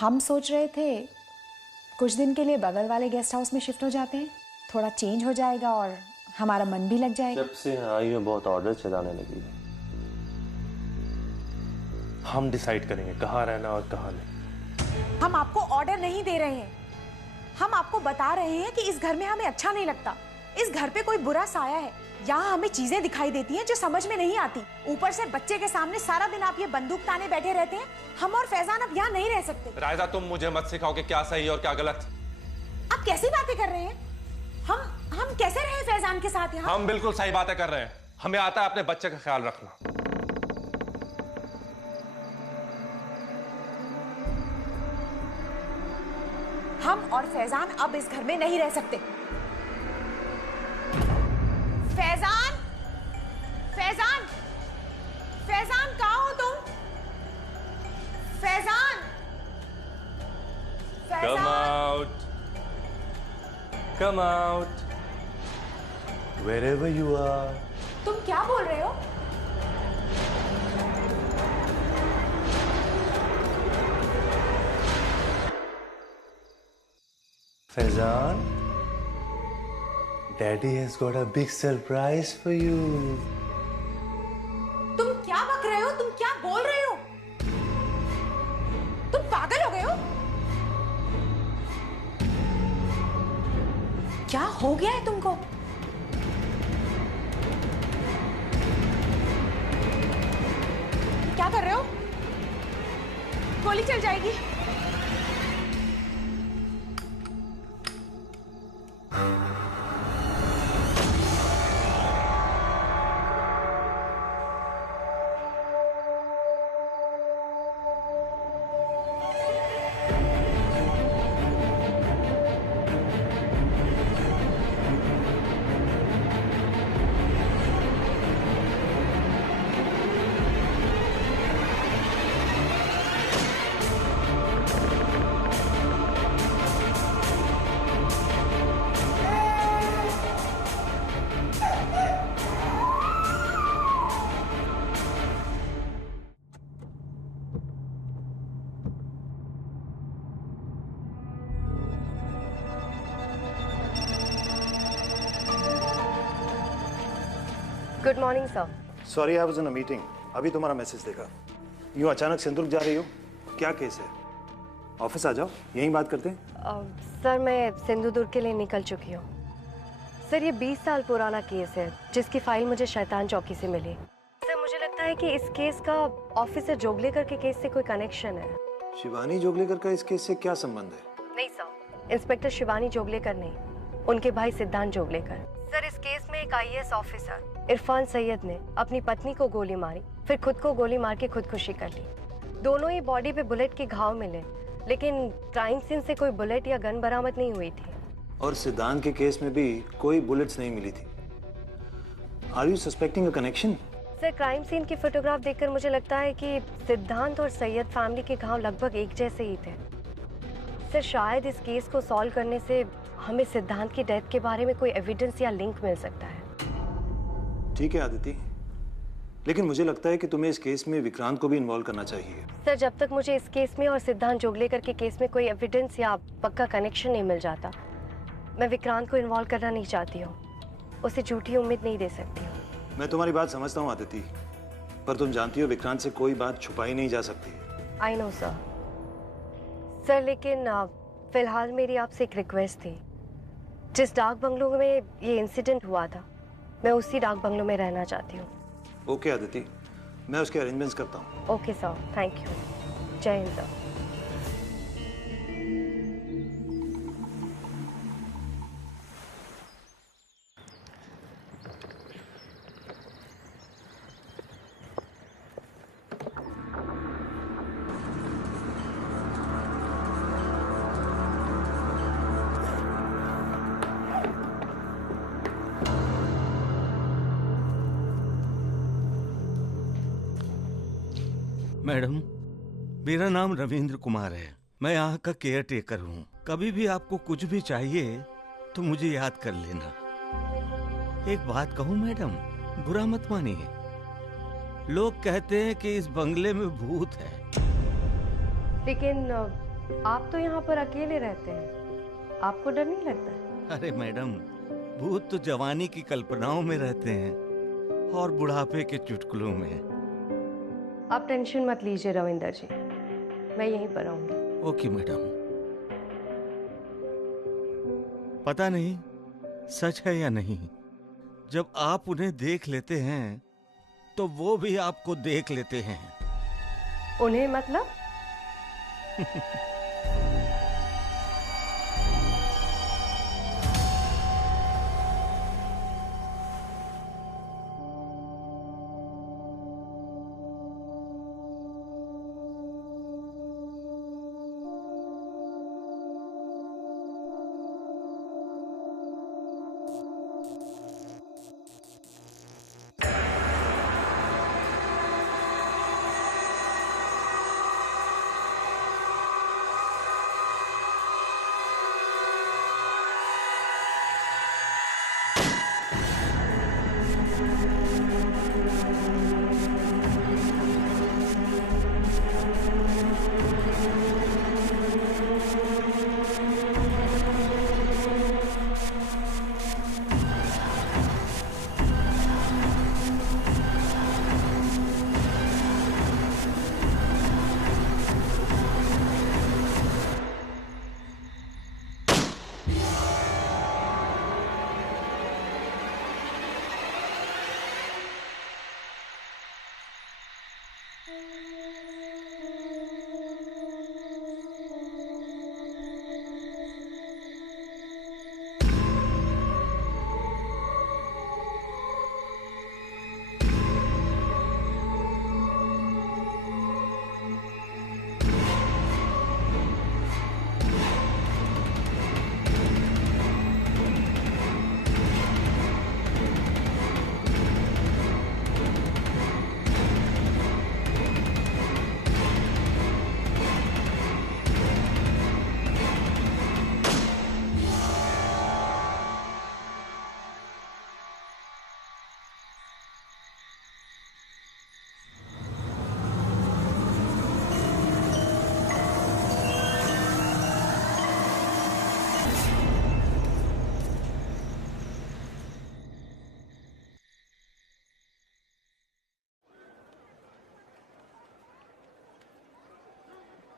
हम सोच रहे थे कुछ दिन के लिए बगल वाले गेस्ट हाउस में शिफ्ट हो जाते हैं, थोड़ा चेंज हो जाएगा और हमारा मन भी लग जाएगा। जब से आई में बहुत ऑर्डर चलाने लगी है। हम डिसाइड करेंगे कहाँ रहना और कहाँ नहीं। हम आपको ऑर्डर नहीं दे रहे हैं, हम आपको बता रहे हैं कि इस घर में हमें अच्छा नहीं लगता। इस घर पे कोई बुरा साया है। यहाँ हमें चीजें दिखाई देती हैं जो समझ में नहीं आती। ऊपर से बच्चे के सामने सारा दिन आप ये बंदूक ताने बैठे रहते हैं। हम और फैजान अब यहाँ नहीं रह सकते। रायजा, तुम मुझे मत सिखाओ कि क्या सही और क्या गलत। आप कैसी बातें कर रहे हैं? हम कैसे रहे फैजान के साथ यहाँ? हम बिल्कुल सही बातें कर रहे हैं। हमें आता है अपने बच्चे का ख्याल रखना। हम और फैजान अब इस घर में नहीं रह सकते। फैजान, फैजान, फैजान कहाँ हो तुम? Faizan, Come out. Come out. Wherever you are. तुम क्या बोल रहे हो? Faizan, Daddy has got a big surprise for you. तुम क्या बक रहे हो? तुम क्या बोल रहे हो? तुम पागल हो गए हो? क्या हो गया है तुमको? क्या कर रहे हो? गोली चल जाएगी। Good morning sir. Sorry, I was in a meeting. अभी तुम्हारा मैसेज देखा। यूँ अचानक सिंदूर जा रही हो, क्या केस है? ऑफिस आ जाओ, यहीं बात करते हैं। सर मैं सिंधुदुर्ग के लिए निकल चुकी हूँ। सर ये 20 साल पुराना केस है जिसकी फाइल मुझे शैतान चौकी से मिली। सर मुझे लगता है कि इस केस का ऑफिसर जोगलेकर के केस से कोई कनेक्शन है। शिवानी जोगलेकर का इस केस से क्या संबंध है? नहीं सर, इंस्पेक्टर शिवानी जोगलेकर नहीं, उनके भाई सिद्धांत जोगलेकर। सर इस केस में एक IAS ऑफिसर इरफान सैयद ने अपनी पत्नी को गोली मारी, फिर खुद को गोली मार के खुदकुशी कर ली। दोनों ही बॉडी पे बुलेट के घाव मिले, लेकिन क्राइम सीन से कोई बुलेट या गन बरामद नहीं हुई थी। और सिद्धांत के केस में भी कोई बुलेट्स नहीं मिली थी। Are you suspecting a connection? Sir crime scene की फोटोग्राफ देखकर मुझे लगता है कि सिद्धांत और सैयद फैमिली के घाव लगभग एक जैसे ही थे। सर शायद इस केस को सॉल्व करने से हमें सिद्धांत की डेथ के बारे में कोई एविडेंस या लिंक मिल सकता है। ठीक है आदिति, लेकिन मुझे लगता है कि तुम्हें इस केस में विक्रांत को भी इन्वॉल्व करना चाहिए। सर जब तक मुझे इस केस में और सिद्धांत जोगलेकर के केस में कोई एविडेंस या पक्का कनेक्शन नहीं मिल जाता, मैं विक्रांत को इन्वॉल्व करना नहीं चाहती हूँ। उसे झूठी उम्मीद नहीं दे सकती हूँ। मैं तुम्हारी बात समझता हूँ आदिति, पर तुम जानती हो विक्रांत से कोई बात छुपाई नहीं जा सकती। I know sir. सर लेकिन फिलहाल मेरी आपसे एक रिक्वेस्ट थी। जिस डाक बंगलो में ये इंसिडेंट हुआ था, मैं उसी डाक बंगलो में रहना चाहती हूँ। ओके आदिति, मैं उसके अरेंजमेंट्स करता हूँ। Okay sir, thank you. जय हिंद सर। मैडम, मेरा नाम रविंद्र कुमार है। मैं यहाँ का केयर टेकर हूँ। कभी भी आपको कुछ भी चाहिए तो मुझे याद कर लेना। एक बात कहूँ मैडम, बुरा मत मानिए। लोग कहते हैं कि इस बंगले में भूत है। लेकिन आप तो यहाँ पर अकेले रहते हैं, आपको डर नहीं लगता? अरे मैडम, भूत तो जवानी की कल्पनाओं में रहते हैं और बुढ़ापे के चुटकुलों में। आप टेंशन मत लीजिए रविंदर जी, मैं यहीं पर आऊंगी। Okay madam. पता नहीं सच है या नहीं, जब आप उन्हें देख लेते हैं तो वो भी आपको देख लेते हैं। उन्हें मतलब?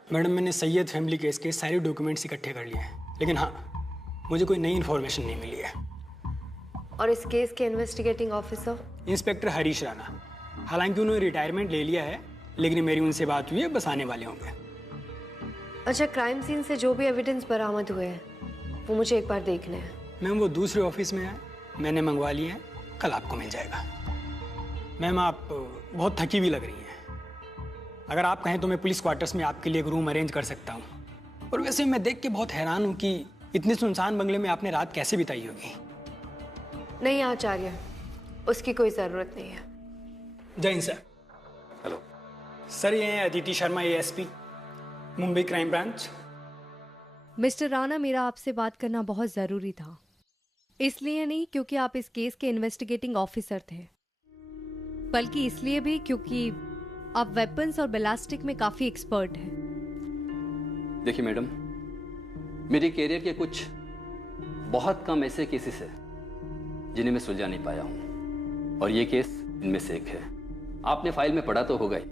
मैडम, मैंने सैयद फैमिली केस के सारे डॉक्यूमेंट्स इकट्ठे कर लिए हैं, लेकिन हाँ, मुझे कोई नई इन्फॉर्मेशन नहीं मिली है। और इस केस के investigating officer? Inspector Harish Rana. हालांकि उन्होंने रिटायरमेंट ले लिया है, लेकिन मेरी उनसे बात हुई है, बस आने वाले होंगे। अच्छा, क्राइम सीन से जो भी एविडेंस बरामद हुए हैं वो मुझे एक बार देखने हैं। मैम, वो दूसरे ऑफिस में है, मैंने मंगवा लिए हैं, कल आपको मिल जाएगा। मैम, आप बहुत थकी हुई लग रही हैं। अगर आप कहें तो मैं पुलिस क्वार्टर्स में आपके लिए एक रूम अरेंज कर सकता हूँ। और वैसे मैं देख के बहुत हैरान हूँ कि इतने सुनसान बंगले में आपने रात कैसे बिताई होगी। नहीं आचार्य, उसकी कोई ज़रूरत नहीं है। जय हिंद सर। हेलो सर, ये हैं Aditi Sharma, ASP, Mumbai crime branch. Mister Rana, मेरा आपसे बात करना बहुत ज़रूरी था। इसलिए नहीं क्योंकि आप इस केस के इन्वेस्टिगेटिंग ऑफिसर थे, बल्कि इसलिए भी क्योंकि आप वेपन्स और बैलिस्टिक में काफ़ी एक्सपर्ट हैं। देखिए मैडम, मेरे कैरियर के कुछ बहुत कम ऐसे केसेस हैं जिन्हें मैं सुलझा नहीं पाया हूँ, और ये केस इनमें से एक है। आपने फाइल में पढ़ा तो होगा ही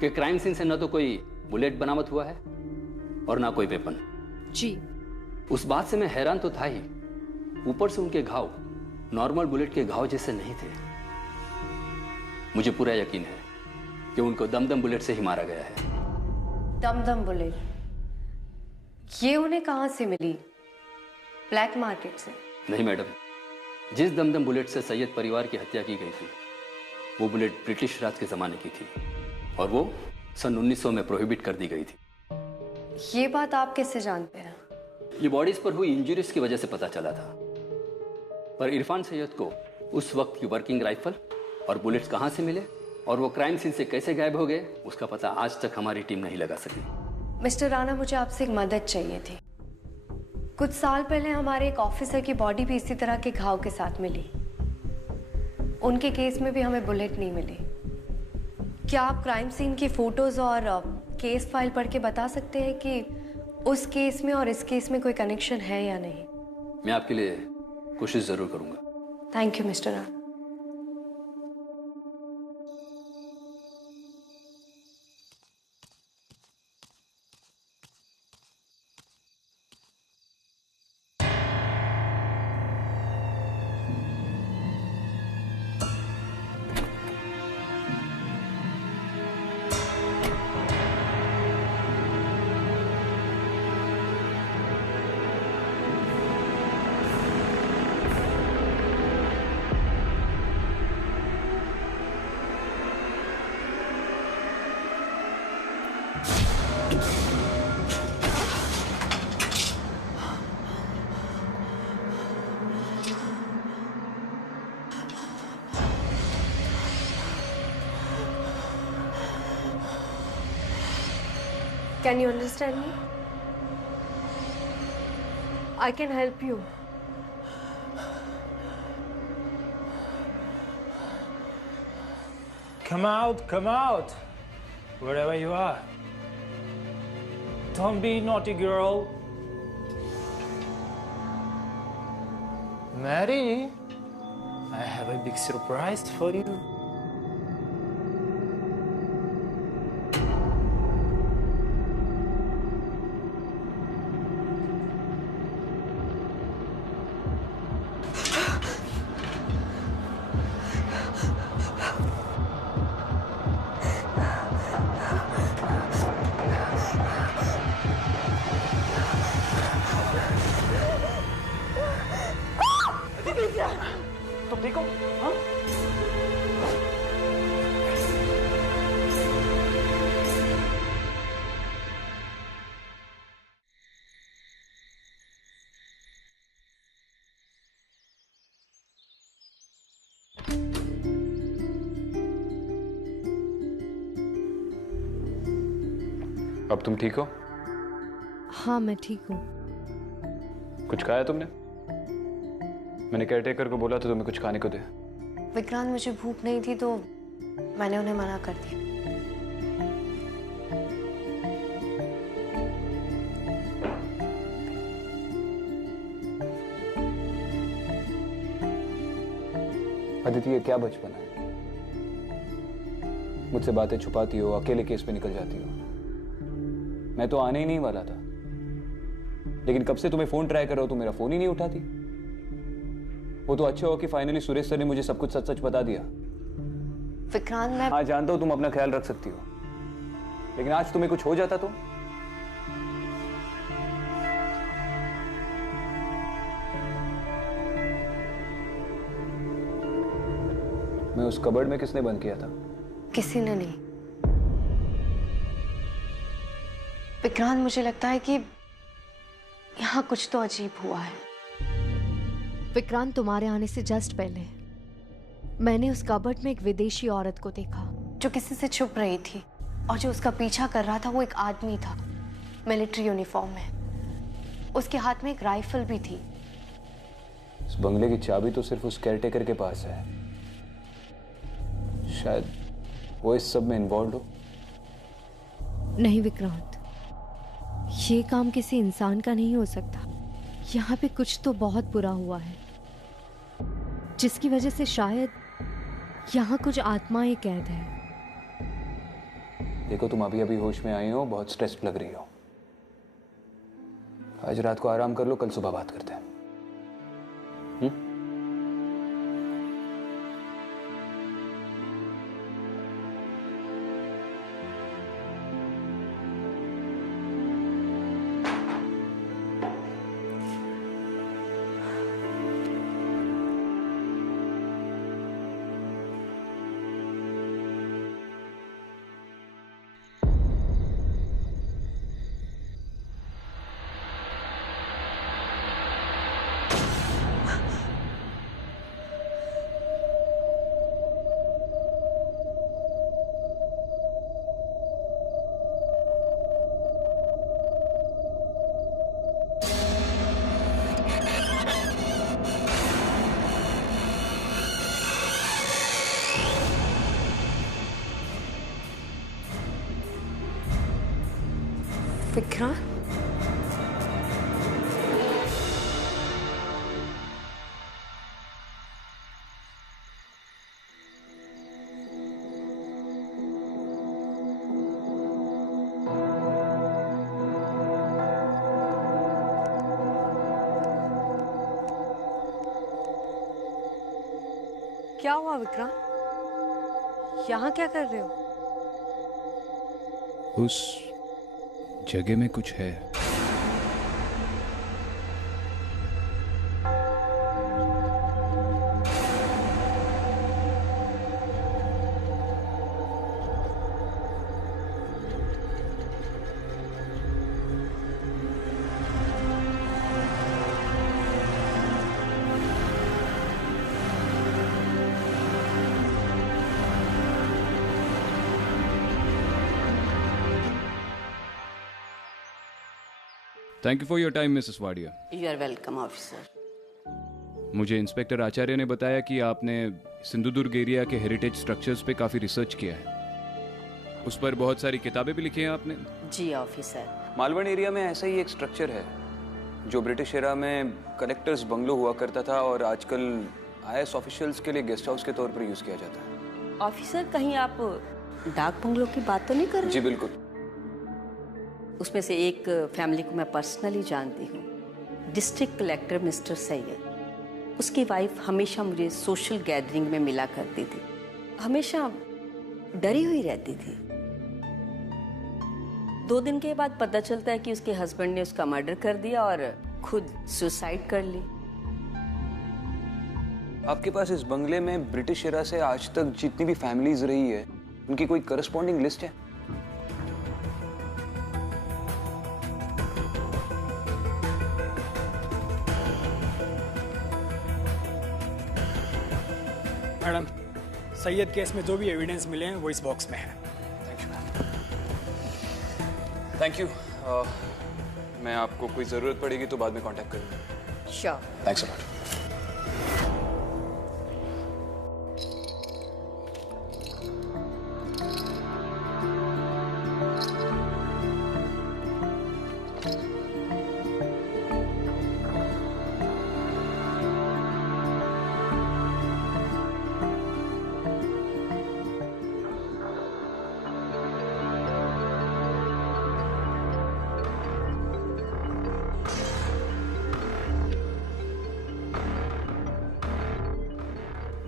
कि क्राइम सीन से न तो कोई बुलेट बरामद हुआ है और ना कोई वेपन। जी। उस बात से मैं हैरान तो था ही, ऊपर से उनके घाव नॉर्मल बुलेट के घाव जैसे नहीं थे। मुझे पूरा यकीन है कि उनको दमदम बुलेट से ही मारा गया है। दमदम बुलेट? ये उन्हें कहाँ से मिली? ब्लैक मार्केट से? नहीं मैडम, जिस दमदम बुलेट से सैयद परिवार की हत्या की गई थी वो बुलेट ब्रिटिश राज के ज़माने की थी और वो सन 1900 में प्रोहिबिट कर दी गई थी। ये बात आप कैसे जानते हैं? ये बॉडीज पर हुई इंजरीज की वजह से पता चला था, पर इरफान सैयद को उस वक्त की वर्किंग राइफल और बुलेट्स कहाँ से मिले और वो क्राइम सीन से कैसे गायब हो गए, उसका पता आज तक हमारी टीम नहीं लगा सकी। मिस्टर राणा, मुझे आपसे एक मदद चाहिए थी। कुछ साल पहले हमारे एक ऑफिसर की बॉडी भी इसी तरह के घाव के साथ मिली। उनके केस में भी हमें बुलेट नहीं मिली। क्या आप क्राइम सीन की फोटोज और केस फाइल पढ़ के बता सकते हैं कि उस केस में और इस केस में कोई कनेक्शन है या नहीं? मैं आपके लिए कोशिश जरूर करूंगा। Thank you mister Rana. Can you understand me? I can help you. Come out, wherever you are. Don't be naughty, girl. Mary, I have a big surprise for you. तुम ठीक हो? हाँ? अब तुम ठीक हो? हाँ मैं ठीक हूँ। कुछ खाया तुमने? मैंने केयरटेकर को बोला था तुम्हें कुछ खाने को दे। विक्रांत, मुझे भूख नहीं थी तो मैंने उन्हें मना कर दिया। अदिति, ये क्या बचपन है? मुझसे बातें छुपाती हो, अकेले केस पे निकल जाती हो। मैं तो आने ही नहीं वाला था, लेकिन कब से तुम्हें फोन ट्राई कर रहा हूं, तुम मेरा फोन ही नहीं उठाती। वो तो अच्छा हो कि फाइनली सुरेश सर ने मुझे सब कुछ सच सच बता दिया। विक्रांत, मैं हाँ जानता हूं तुम अपना ख्याल रख सकती हो, लेकिन आज तुम्हें कुछ हो जाता तो? मैं उस कबर्ड में किसने बंद किया था? किसी ने नहीं। विक्रांत, मुझे लगता है कि यहाँ कुछ तो अजीब हुआ है। विक्रांत, तुम्हारे आने से जस्ट पहले मैंने उस कबर्ड में एक विदेशी औरत को देखा जो किसी से छुप रही थी, और जो उसका पीछा कर रहा था वो एक आदमी था, मिलिट्री यूनिफॉर्म में। उसके हाथ में एक राइफल भी थी। इस बंगले की चाबी तो सिर्फ उस केयरटेकर के पास है। शायद वो इस सब में इन्वॉल्व हो। नहीं विक्रांत, ये काम किसी इंसान का नहीं हो सकता। यहाँ पे कुछ तो बहुत बुरा हुआ है, जिसकी वजह से शायद यहाँ कुछ आत्माएं कैद है। देखो, तुम अभी अभी होश में आई हो, बहुत स्ट्रेस्ड लग रही हो। आज रात को आराम कर लो, कल सुबह बात करते हैं। विक्रांत, क्या हुआ विक्रांत? यहाँ क्या कर रहे हो? उस जगह में कुछ है। Thank you for your time Mrs Wadia. You are welcome officer. मुझे इंस्पेक्टर आचार्य ने बताया कि आपने सिंधुदुर्ग एरिया के हेरिटेज स्ट्रक्चर्स पे काफ़ी रिसर्च किया है। उस पर बहुत सारी किताबें भी लिखी हैं आपने। जी ऑफिसर। मालवण एरिया में ऐसा ही एक स्ट्रक्चर है जो ब्रिटिश एरा में कलेक्टर्स बंगलो हुआ करता था और आजकल IAS ऑफिशियल्स के लिए गेस्ट हाउस के तौर पर यूज़ किया जाता है। ऑफिसर, कहीं आप डाक बंगलो की बात तो नहीं कर रहे? जी बिल्कुल। उसमें से एक फैमिली को मैं पर्सनली जानती हूँ, डिस्ट्रिक्ट कलेक्टर मिस्टर सैयद। उसकी वाइफ हमेशा मुझे सोशल गैदरिंग में मिला करती थी, हमेशा डरी हुई रहती थी। 2 दिन के बाद पता चलता है कि उसके हस्बैंड ने उसका मर्डर कर दिया और खुद सुसाइड कर ली। आपके पास इस बंगले में ब्रिटिश एरा से आज तक जितनी भी फैमिलीज रही है उनकी कोई करस्पॉन्डिंग लिस्ट है? मैडम, सैयद केस में जो भी एविडेंस मिले हैं वो इस बॉक्स में है। Thank you. मैं आपको कोई ज़रूरत पड़ेगी तो बाद में कांटेक्ट करूँगा। श्योर। Thanks a lot.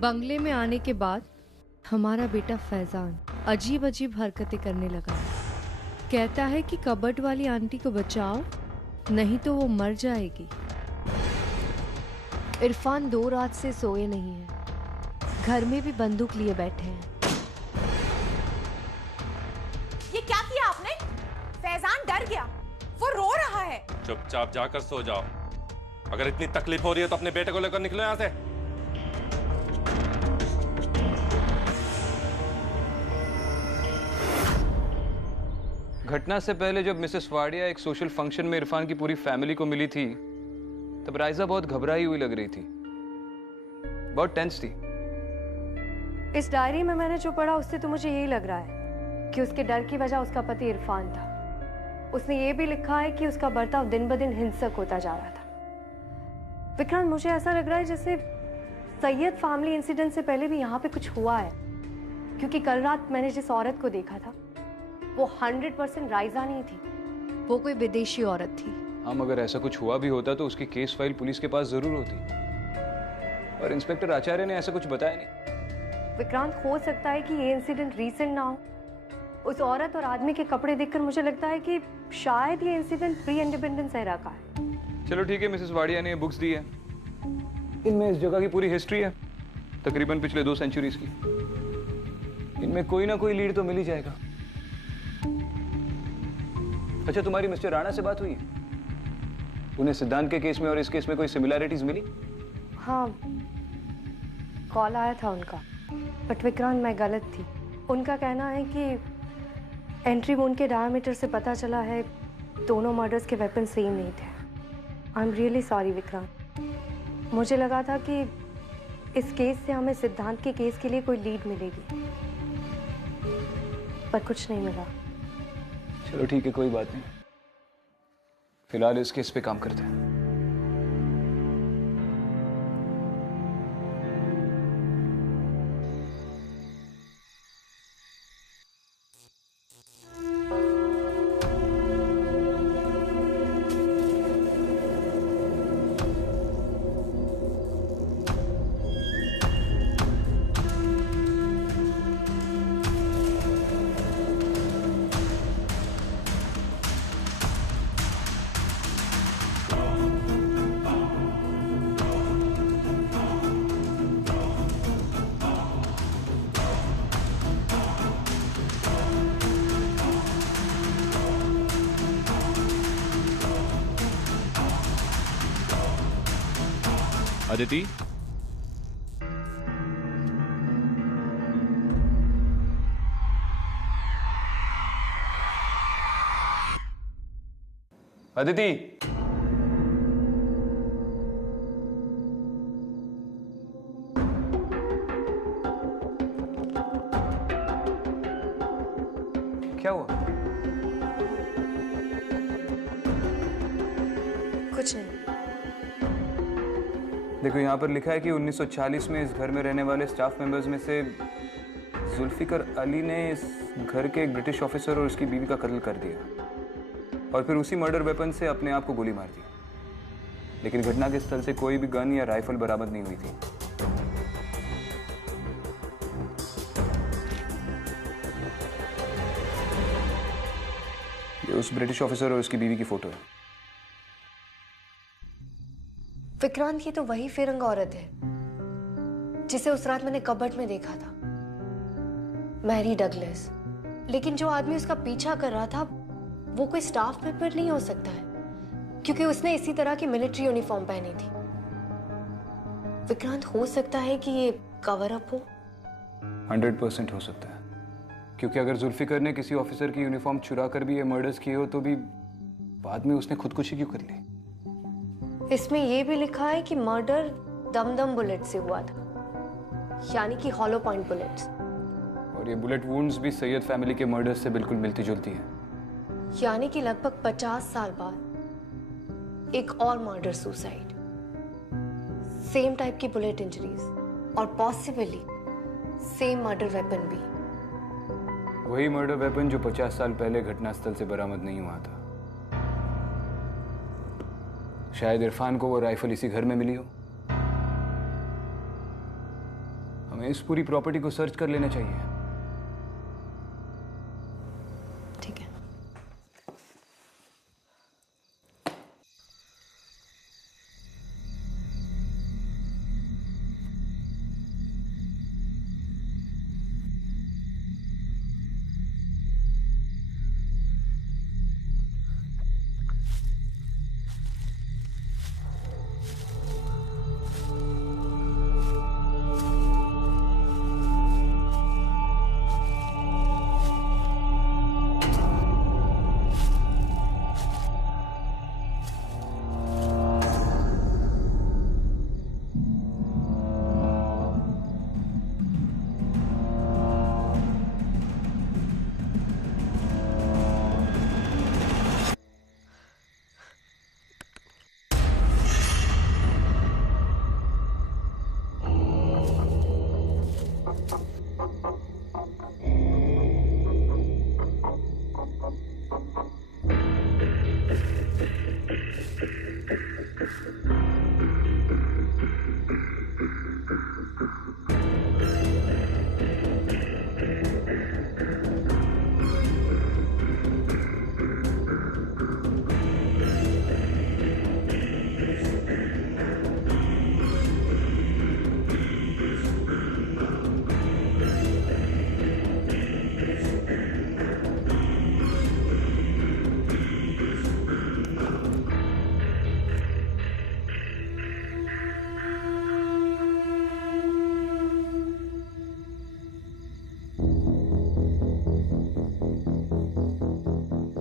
बंगले में आने के बाद हमारा बेटा फैजान अजीब अजीब हरकतें करने लगा। कहता है कि कबर्ड वाली आंटी को बचाओ नहीं तो वो मर जाएगी। इरफान 2 रात से सोए नहीं है, घर में भी बंदूक लिए बैठे हैं। ये क्या किया आपने? फैजान डर गया, वो रो रहा है। चुपचाप जाकर सो जाओ। अगर इतनी तकलीफ हो रही है तो अपने बेटे को लेकर निकलो यहाँ से। घटना से पहले जब मिसेस वाडिया एक सोशल फंक्शन में इरफान की पूरी फैमिली को मिली थी तब राइजा बहुत घबराई हुई लग रही थी, बहुत टेंस थी। इस डायरी में मैंने जो पढ़ा उससे तो मुझे यही लग रहा है कि उसके डर की वजह उसका पति इरफान था। उसने ये भी लिखा है कि उसका बर्ताव दिन ब दिन हिंसक होता जा रहा था। विक्रांत, मुझे ऐसा लग रहा है जैसे सैयद फैमिली इंसिडेंट से पहले भी यहाँ पे कुछ हुआ है, क्योंकि कल रात मैंने जिस औरत को देखा था वो 100% राइजा नहीं थी, वो कोई विदेशी औरत थी। हम अगर ऐसा कुछ हुआ भी होता तो उसकी केस फाइल पुलिस के पास जरूर होती, और इंस्पेक्टर आचार्य ने ऐसा कुछ बताया नहीं। विक्रांत, हो सकता है कि ये इंसिडेंट रीसेंट ना हो। उस औरत और आदमी के कपड़े देखकर मुझे लगता है कि शायद ये इंसिडेंट प्री इंडिपेंडेंस एरा का है। चलो ठीक है, मिसेस वाडिया ने बुक्स दी है, इनमें इस जगह की पूरी हिस्ट्री है, तकरीबन पिछले 2 सेंचुरीज की। इनमें कोई ना कोई लीड तो मिल ही जाएगा। अच्छा, तुम्हारी मिस्टर राणा से बात हुई? उन्हें सिद्धांत के केस में और इस केस में कोई सिमिलैरिटीज मिली? हाँ, कॉल आया था उनका, बट विक्रांत मैं गलत थी। उनका कहना है कि एंट्री वोन के डायमीटर से पता चला है दोनों मर्डर्स के वेपन सेम नहीं थे। I am really sorry Vikrant, मुझे लगा था कि इस केस से हमें सिद्धांत के केस के लिए कोई लीड मिलेगी, पर कुछ नहीं मिला। चलो ठीक है, कोई बात नहीं। फिलहाल इस केस पे काम करते हैं। अदिति, अदिति, क्या हुआ? कुछ नहीं। देखो यहाँ पर लिखा है कि 1940 में इस घर में रहने वाले स्टाफ मेंबर्स में से जुल्फिकर अली ने इस घर के एक ब्रिटिश ऑफिसर और उसकी बीवी का कत्ल कर दिया और फिर उसी मर्डर वेपन से अपने आप को गोली मार दी। लेकिन घटना के स्थल से कोई भी गन या राइफल बरामद नहीं हुई थी। ये उस ब्रिटिश ऑफिसर और उसकी बीवी की फोटो है। विक्रांत, ये तो वही फिरंग औरत है जिसे उस रात मैंने कबर्ड में देखा था, मैरी डगलस। लेकिन जो आदमी उसका पीछा कर रहा था वो कोई स्टाफ मेंबर नहीं हो सकता है, क्योंकि उसने इसी तरह की मिलिट्री यूनिफॉर्म पहनी थी। विक्रांत, हो सकता है कि ये कवर अप हो। 100% हो सकता है, क्योंकि अगर जुल्फिकर ने किसी ऑफिसर की यूनिफॉर्म चुरा कर भी ये मर्डर्स किए हो तो भी बाद में उसने खुदकुशी क्यों कर ली? इसमें यह भी लिखा है कि मर्डर दम बुलेट से हुआ था, यानी कि हॉलो पॉइंट बुलेट्स। और ये बुलेट वुंड्स भी सैयद फैमिली के मर्डर्स से बिल्कुल मिलती जुलती हैं। यानी कि लगभग 50 साल बाद एक और मर्डर सुसाइड, सेम टाइप की बुलेट इंजरीज और पॉसिबली सेम मर्डर वेपन भी। वही मर्डर वेपन जो 50 साल पहले घटनास्थल से बरामद नहीं हुआ था। शायद इरफान को वो राइफल इसी घर में मिली हो। हमें इस पूरी प्रॉपर्टी को सर्च कर लेना चाहिए। ठीक है।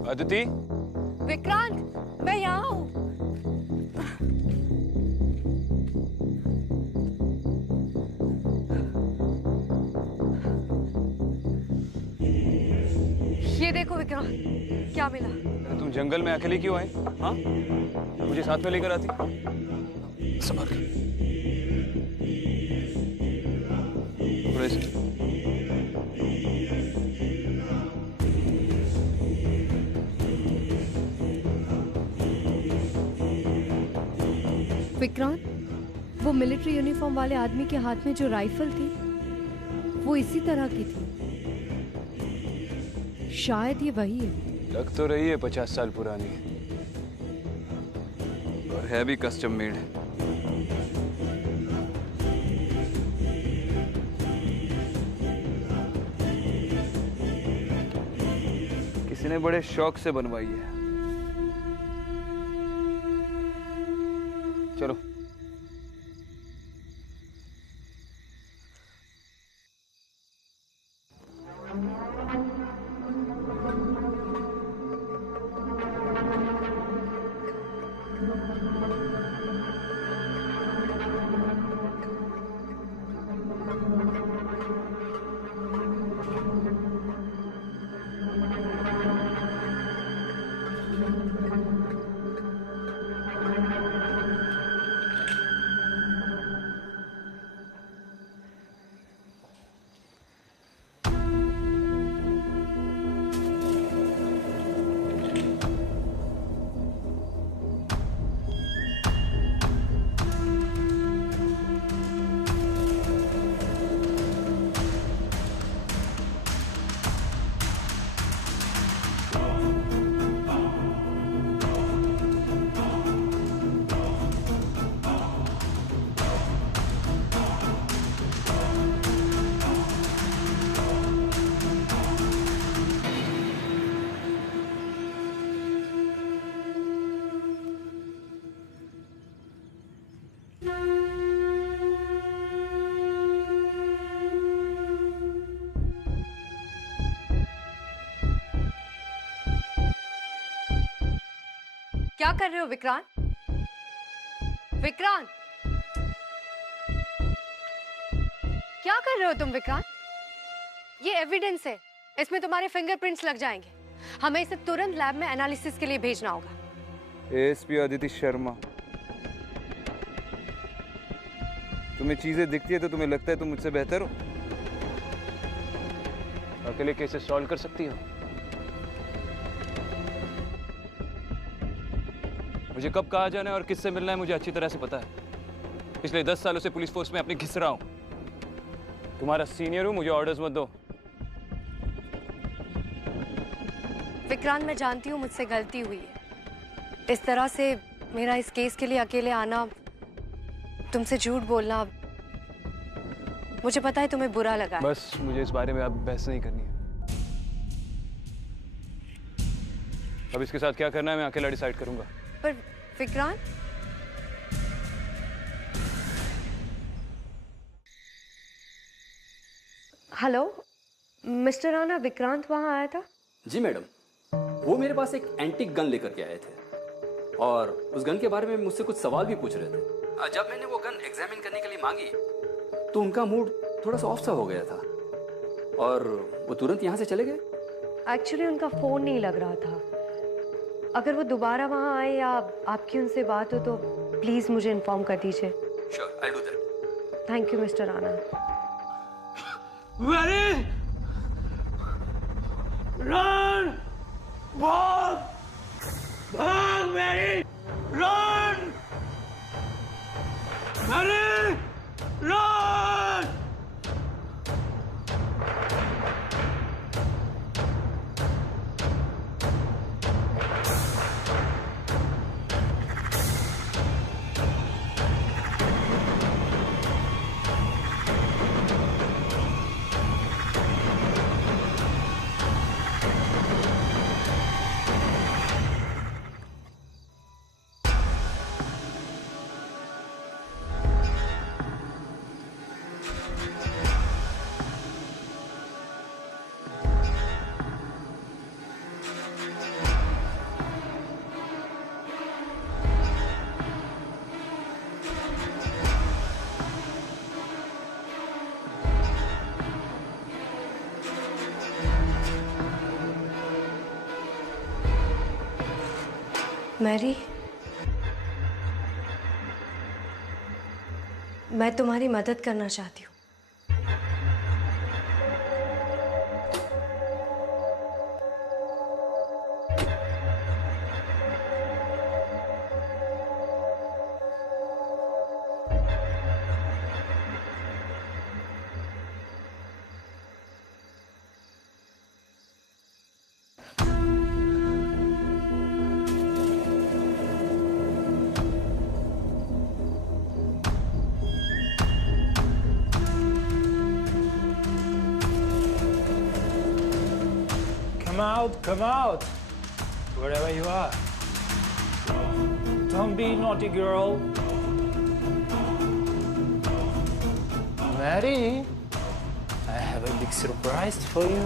अदिति, विक्रांत, मैं यहाँ हूँ। ये ये देखो विक्रम, क्या मिला। तुम जंगल में अकेले क्यों आए? हाँ, मुझे साथ में लेकर आती। संभाल के। विक्रांत, वो मिलिट्री यूनिफॉर्म वाले आदमी के हाथ में जो राइफल थी वो इसी तरह की थी। शायद ये वही है। लग तो रही है 50 साल पुरानी, और है भी कस्टम मेड। किसी ने बड़े शौक से बनवाई है। चलो। क्या कर रहे हो विक्रांत? विक्रांत, क्या कर रहे हो तुम विक्रांत? ये एविडेंस है, इसमें तुम्हारे फिंगरप्रिंट्स लग जाएंगे। हमें इसे तुरंत लैब में एनालिसिस के लिए भेजना होगा। एएसपी अदिति शर्मा, तुम्हें चीजें दिखती है तो तुम्हें लगता है तुम मुझसे बेहतर हो? अकेले केसेस सॉल्व कर सकती हो? मुझे कब कहा जाना है और किससे मिलना है मुझे अच्छी तरह से पता है। पिछले 10 सालों से पुलिस फोर्स में अपने घिस रहा हूं। तुम्हारा सीनियर हूं, मुझे ऑर्डर्स मत दो। विक्रांत, मैं जानती हूँ मुझसे गलती हुई है। इस तरह से मेरा इस केस के लिए अकेले आना, तुमसे झूठ बोलना, मुझे पता है तुम्हें बुरा लगा है। बस मुझे इस बारे में अब बहस नहीं करनी है। अब इसके साथ क्या करना है मैं अकेला डिसाइड करूंगा। पर विक्रांत, हेलो मिस्टर राणा, विक्रांत वहां आया था? जी मैडम, वो मेरे पास एक एंटीक गन लेकर के आए थे और उस गन के बारे में मुझसे कुछ सवाल भी पूछ रहे थे। जब मैंने वो गन एग्जामिन करने के लिए मांगी तो उनका मूड थोड़ा सा ऑफ सा हो गया था और वो तुरंत यहाँ से चले गए। एक्चुअली उनका फोन नहीं लग रहा था। अगर वो दोबारा वहां आए या आपकी उनसे बात हो तो प्लीज मुझे इन्फॉर्म कर दीजिए। Sure, I do that. Thank you mister Rana. Run! भाग! भाग मेरी! रन! मेरी! रन! मैरी, मैं तुम्हारी मदद करना चाहती हूँ। Come out, wherever you are. Don't be naughty, girl. Mary, I have a big surprise for you.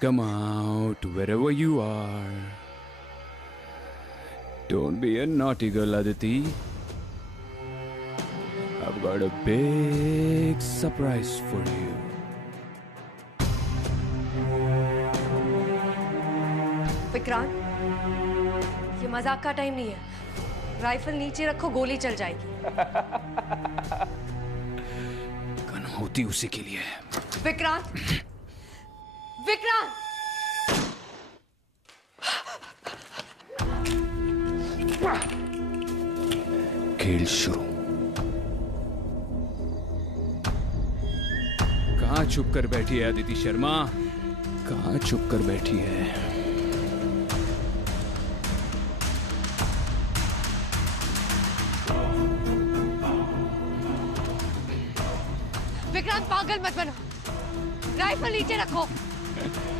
Come out, wherever you are. Don't be a naughty girl, Aditi. I've got a big surprise for you. Vikrant, ये मजाक का time नहीं है। Rifle नीचे रखो, गोली चल जाएगी। गन होती उसी के लिए। विक्रांत, विक्रांत! खेल शुरू। कहां छुप कर बैठी है अदिति शर्मा? कहां छुप कर बैठी है? विक्रांत, पागल मत बनो। राइफल नीचे रखो।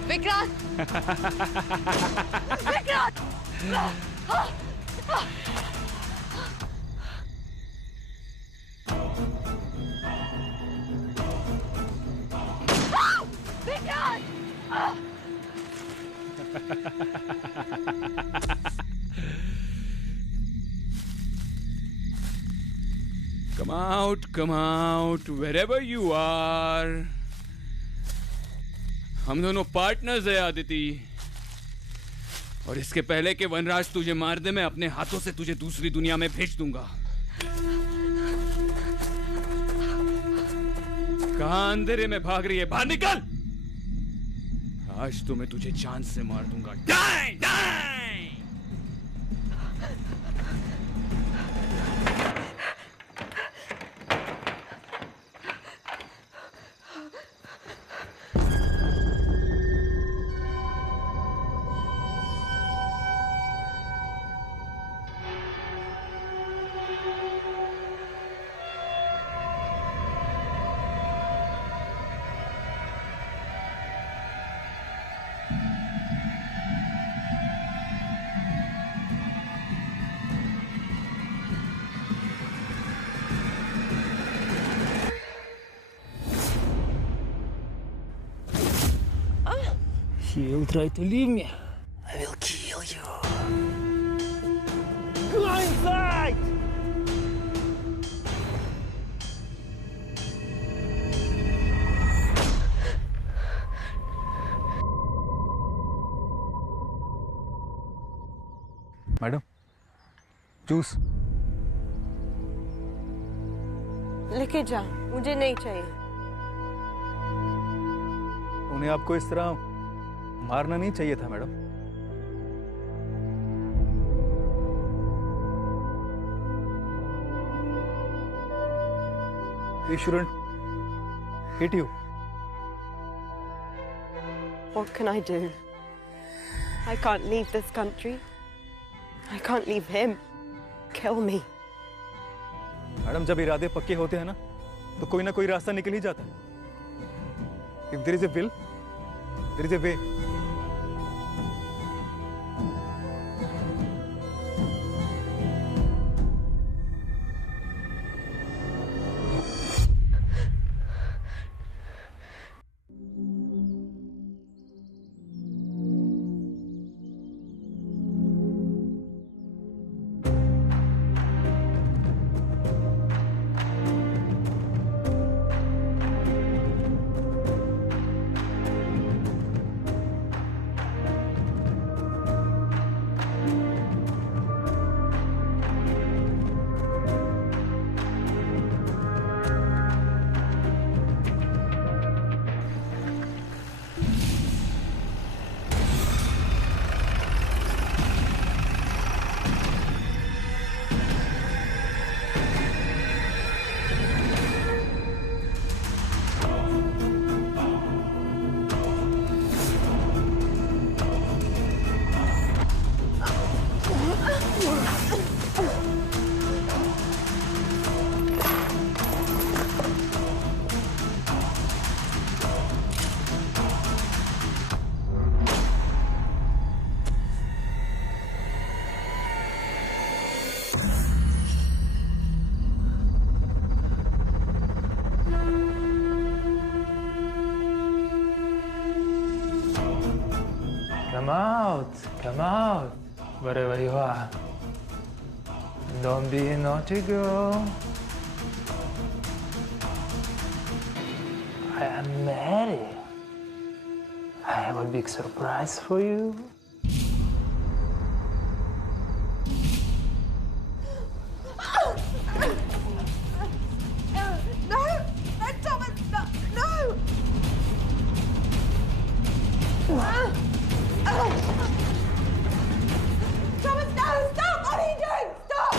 Vikrant! Vikrant! Vikrant! Come out, wherever you are. हम दोनों पार्टनर्स हैं आदिति, और इसके पहले कि वनराज तुझे मार दे, मैं अपने हाथों से तुझे दूसरी दुनिया में भेज दूंगा। कहां अंधेरे में भाग रही है? बाहर निकल! आज तो मैं तुझे जान से मार दूंगा। Die, die! You try to leave me, I will kill you. Go inside! Madam, juice. लेके जा, मुझे नहीं चाहिए। उन्हें आपको इस तरह मारना नहीं चाहिए था madam. He shouldn't hit you. What can I do? I can't leave this country. I can't leave him. Kill me. Madam, जब इरादे पक्के होते हैं ना, तो कोई ना कोई रास्ता निकल ही जाता है। If there is a will, there is a way. Come out, come out, wherever you are. Don't be a naughty girl. I am married. I have a big surprise for you. No, Thomas, no, no. Thomas, no, stop! What are you doing? Stop!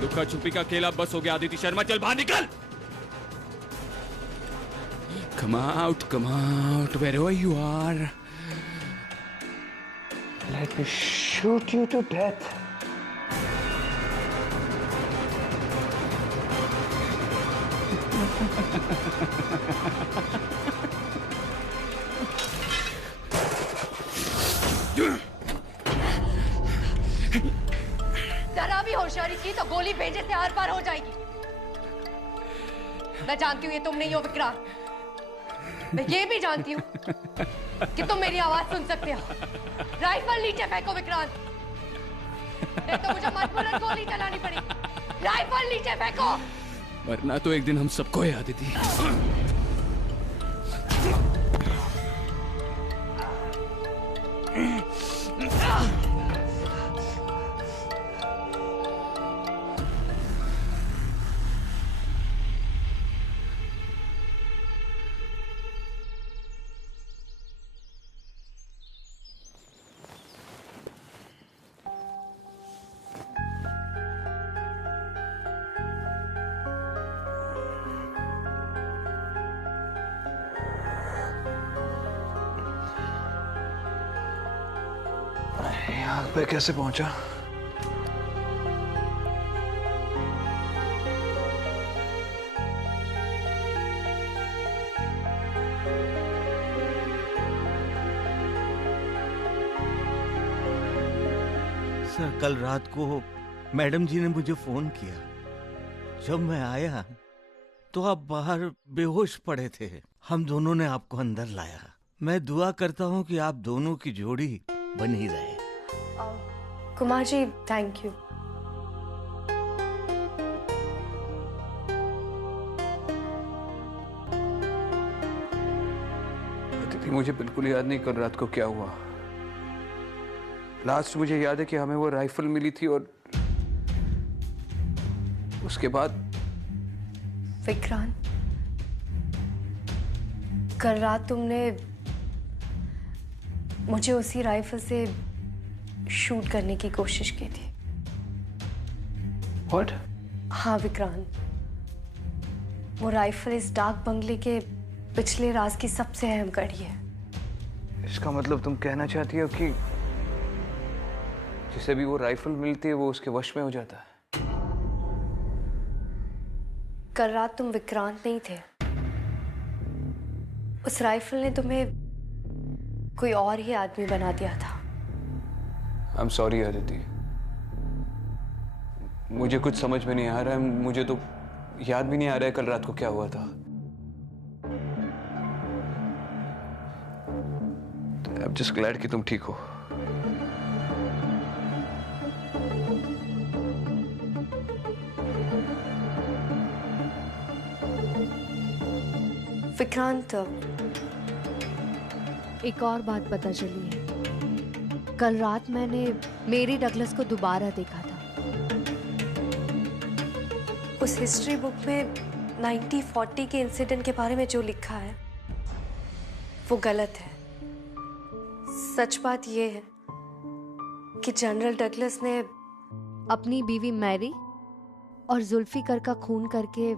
लुका छुपी का खेल अब बस हो गया। आदिति शर्मा, चल बाहर निकल। Come out, wherever you are. Let me shoot you to death. जरा भी होशियारी की तो गोली भेजे से आर पार हो जाएगी। मैं जानती हूँ ये तुम नहीं हो विक्रांत। मैं ये भी जानती हूँ कि तुम मेरी आवाज सुन सकते हो। राइफल नीचे फेंको विक्रांत, नहीं तो मुझे मजबूरन गोली चलानी पड़ेगी। राइफल नीचे फेंको, वरना तो एक दिन हम सबको है आदिति। यहाँ पे कैसे पहुंचा? सर, कल रात को मैडम जी ने मुझे फोन किया। जब मैं आया तो आप बाहर बेहोश पड़े थे। हम दोनों ने आपको अंदर लाया। मैं दुआ करता हूँ कि आप दोनों की जोड़ी बनी रहे। Kumar ji, thank you. आदिति, मुझे बिल्कुल याद नहीं कल रात को क्या हुआ। लास्ट मुझे याद है कि हमें वो राइफल मिली थी और उसके बाद विक्रांत, कल रात तुमने मुझे उसी राइफल से शूट करने की कोशिश की थी। What? हाँ विक्रांत, वो राइफल इस डाक बंगले के पिछले राज की सबसे अहम कड़ी है। इसका मतलब तुम कहना चाहती हो कि जिसे भी वो राइफल मिलती है वो उसके वश में हो जाता है? कल रात तुम विक्रांत नहीं थे। उस राइफल ने तुम्हें कोई और ही आदमी बना दिया था। I'm sorry आदिति, मुझे कुछ समझ में नहीं आ रहा है। मुझे तो याद भी नहीं आ रहा है कल रात को क्या हुआ था। I'm just glad कि तुम ठीक हो। विक्रांत, एक और बात पता चली है। कल रात मैंने मेरी डगलस को दोबारा देखा था। उस हिस्ट्री बुक में 1940 के इंसिडेंट के बारे में जो लिखा है वो गलत है। सच बात यह है कि जनरल डगलस ने अपनी बीवी मैरी और जुल्फिकर का खून करके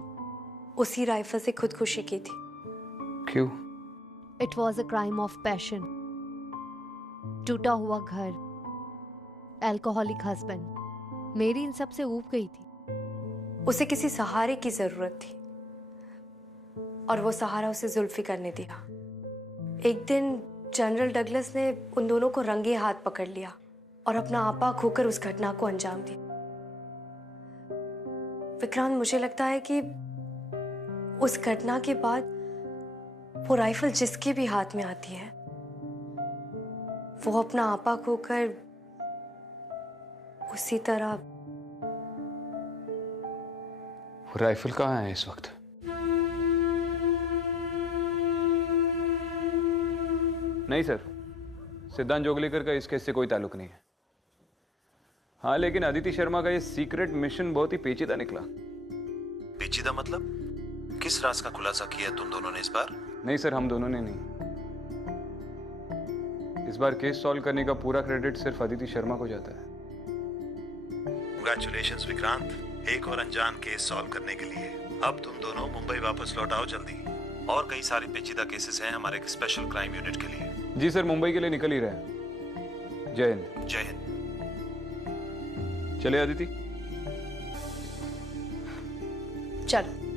उसी राइफल से खुदकुशी की थी। क्यों? It was a crime of passion. टूटा हुआ घर, एल्कोहलिक हस्बैंड, मेरी इन सब से ऊब गई थी। उसे किसी सहारे की जरूरत थी और वो सहारा उसे जुल्फिकर ने दिया। एक दिन जनरल डगलस ने उन दोनों को रंगे हाथ पकड़ लिया और अपना आपा खोकर उस घटना को अंजाम दिया। विक्रांत, मुझे लगता है कि उस घटना के बाद वो राइफल जिसके भी हाथ में आती है वो अपना आपा खोकर उसी तरह। वो राइफल कहाँ है इस वक्त? नहीं सर, सिद्धांत जोगलेकर का इस केस से कोई ताल्लुक नहीं है। हाँ, लेकिन अदिति शर्मा का ये सीक्रेट मिशन बहुत ही पेचीदा निकला। पेचीदा मतलब? किस राज का खुलासा किया तुम दोनों ने इस बार? नहीं सर, हम दोनों ने नहीं। इस बार केस सॉल्व करने का पूरा क्रेडिट सिर्फ अदिति शर्मा को जाता है। Congratulations विक्रांत, एक और अनजान केस सॉल्व करने के लिए। अब तुम दोनों मुंबई वापस लौट आओ जल्दी। और कई सारे पेचीदा केसेस हैं हमारे स्पेशल क्राइम यूनिट के लिए। जी सर, मुंबई के लिए निकल ही रहे हैं। जय हिंद। जय हिंद। चले अदिति। चलो।